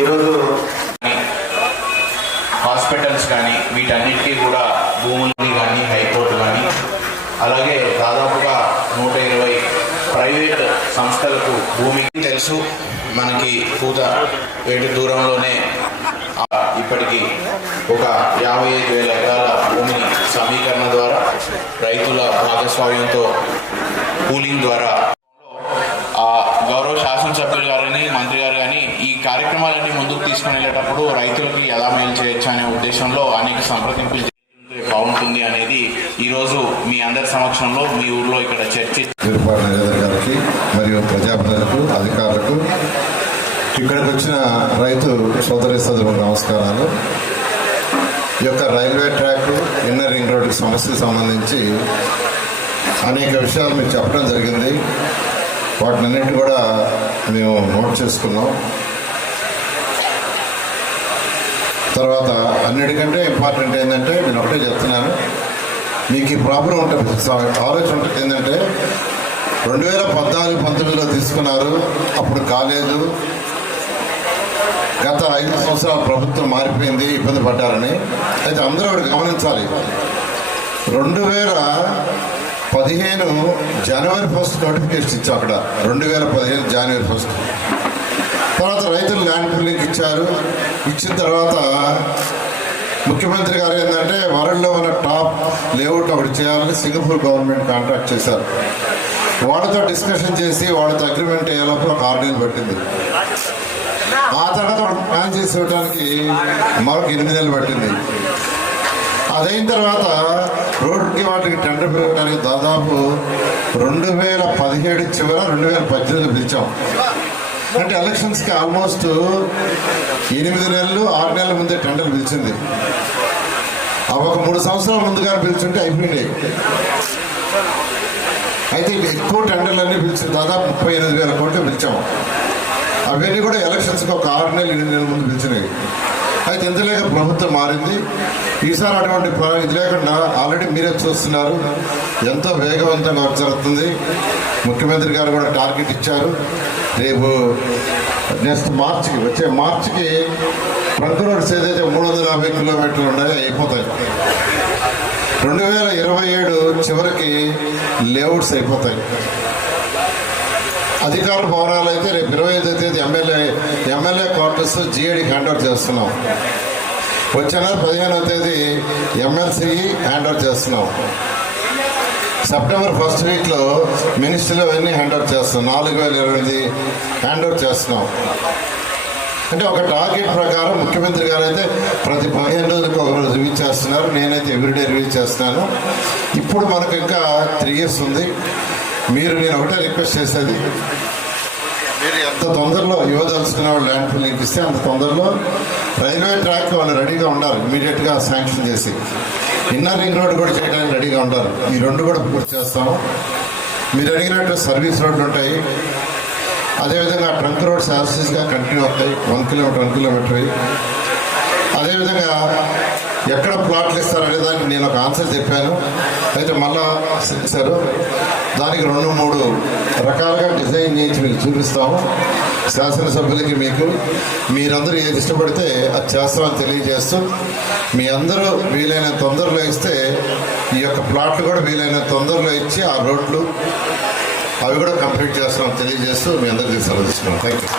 ఈరోజు హాస్పిటల్స్ కానీ వీటన్నిటికీ కూడా భూములని కానీ హైకోర్టు కానీ అలాగే దాదాపుగా 120 ప్రైవేట్ సంస్థలకు భూమికి తెలుసు. మనకి పూత వేటి దూరంలోనే ఇప్పటికీ ఒక 55,000 ఎకరాల భూమిని సమీకరణ ద్వారా రైతుల భాగస్వామ్యంతో పూలింగ్ ద్వారా గౌరవ శాసనసభ్యులు గారని మంత్రి గారు కానీ ఈ కార్యక్రమాలన్నీ ముందుకు తీసుకుని వెళ్ళేటప్పుడు రైతులకి ఎలా మేలు చేయొచ్చు అనే ఉద్దేశంలో అనేక సంప్రదింపులు బాగుంటుంది అనేది ఈరోజు మీ అందరి సమక్షంలో మీ ఊర్లో ఇక్కడ గారికి మరియు ప్రజాప్రతినిధులకు అధికారులకు ఇక్కడికి వచ్చిన రైతు సోదరి సోదరులకు నమస్కారాలు. ఈ యొక్క railway track inner ring road సమస్యకు సంబంధించి అనేక విషయాలు మీకు చెప్పడం జరిగింది. వాటినన్నింటి కూడా మేము నోట్ చేసుకున్నాం. తర్వాత అన్నిటికంటే ఇంపార్టెంట్ ఏంటంటే నేను ఒకటే చెప్తున్నాను, మీకు ఈ ప్రాబ్లం ఉంటుంది, ఆలోచన ఉంటుంది. ఏంటంటే 2014-19లో తీసుకున్నారు, అప్పుడు కాలేదు. గత 5 సంవత్సరాల ప్రభుత్వం మారిపోయింది, ఇబ్బంది పడ్డారని. అయితే అందరూ ఒకటి గమనించాలి, 2015 జనవరి 1 నోటిఫికేషన్ ఇచ్చాం అక్కడ. 2015 జనవరి 1 తర్వాత రైతులు ల్యాండ్ పూలింగ్ ఇచ్చారు. ఇచ్చిన తర్వాత ముఖ్యమంత్రి గారు ఏంటంటే వరల్డ్లో ఉన్న టాప్ లేఅవుట్ ఒకటి చేయాలని సింగపూర్ గవర్నమెంట్ కాంట్రాక్ట్ చేశారు. వాళ్ళతో డిస్కషన్ చేసి వాళ్ళతో అగ్రిమెంట్ అయ్యేలోపు ఒక 6 నెలలు పట్టింది. ఆ తర్వాత ప్లాన్ చేసి ఇవ్వడానికి మరొక 8 నెలలు పట్టింది. అదైన తర్వాత రోడ్డుకి వాటికి టెండర్ పిలవడానికి దాదాపు 2017 చివర 2018 పిలిచాం. అంటే ఎలక్షన్స్కి ఆల్మోస్ట్ 8 నెలలు 6 నెలల ముందే టెండర్ పిలిచింది. ఒక 3 సంవత్సరాల ముందుగా పిలిచుంటే అయిపోయింది. అయితే ఎక్కువ టెండర్లన్నీ పిలిచింది, దాదాపు 38,000 కోట్లు పిలిచాము. అవన్నీ కూడా ఎలక్షన్స్కి ఒక 6 నెలలు 8 నెలల ముందు పిలిచినాయి. అయితే ఎంత లేక ప్రభుత్వం మారింది. ఈసారి అటువంటి ఇది లేకుండా ఆల్రెడీ మీరే చూస్తున్నారు, ఎంతో వేగవంతంగా జరుగుతుంది. ముఖ్యమంత్రి గారు కూడా టార్గెట్ ఇచ్చారు. రేపు నెక్స్ట్ వచ్చే మార్చికి ట్రంక్ రోడ్స్ ఏదైతే 350 కిలోమీటర్లు ఉన్నాయో అయిపోతాయి. 2027 చివరికి లేఅవుట్స్ అయిపోతాయి. అధికారుల భవనాలు అయితే రేపు 25వ తేదీ ఎమ్మెల్యే క్వార్టర్స్ జిఏడికి హ్యాండ్ ఓవర్ చేస్తున్నాం. వచ్చే నెల 15వ తేదీ ఎమ్మెల్సీ హ్యాండ్ ఓవర్ చేస్తున్నాం. సెప్టెంబర్ 1st వీక్లో మినిస్ట్రీలో అవన్నీ హ్యాండ్ ఓవర్ చేస్తున్నాం. 4028 హ్యాండ్ ఓవర్ చేస్తున్నాం. అంటే ఒక టార్గెట్ ప్రకారం ముఖ్యమంత్రి గారు అయితే ప్రతి 15 రోజులకు ఒక రోజు రివ్యూ చేస్తున్నారు. నేనైతే ఎవ్రీడే రివ్యూ చేస్తున్నాను. ఇప్పుడు మనకు ఇంకా 3 years ఉంది. నేను ఒకటే రిక్వెస్ట్ చేసేది, మీరు ఎంత తొందరలో ఇవ్వదలుచుకున్న వాళ్ళు ల్యాండ్ పూలింగ్ ఇస్తే అంత తొందరలో రైల్వే ట్రాక్ వాళ్ళు రెడీగా ఉండాలి. ఇమీడియట్గా శాంక్షన్ చేసి ఇన్నర్ రింగ్ రోడ్ కూడా చేయడానికి రెడీగా ఉండాలి. ఈ 2 కూడా పూర్తి చేస్తాము. మీరు అడిగినట్టు సర్వీస్ రోడ్లు ఉంటాయి, అదేవిధంగా ట్రంక్ రోడ్స్ యాక్సెస్గా కంటిన్యూ అవుతాయి. 1 కిలోమీటర్ 1 కిలోమీటర్. అదేవిధంగా ఎక్కడ ప్లాట్లు ఇస్తారనే దానికి నేను ఒక ఆన్సర్ చెప్పాను. అయితే మళ్ళా ఇచ్చారు. దానికి 2-3 రకాలుగా డిజైన్ చేయించి మీకు చూపిస్తాము. శాసనసభ్యులకి మీరందరూ ఏది ఇష్టపడితే అది చేస్తామని తెలియజేస్తూ, మీ అందరూ వీలైన తొందరలో ఇస్తే ఈ యొక్క ప్లాట్లు కూడా వీలైన తొందరలో ఇచ్చి ఆ రోడ్లు అవి కూడా కంప్లీట్ చేస్తామని తెలియజేస్తూ మీ అందరికీ సెలవు తీసుకున్నాం. Thank you.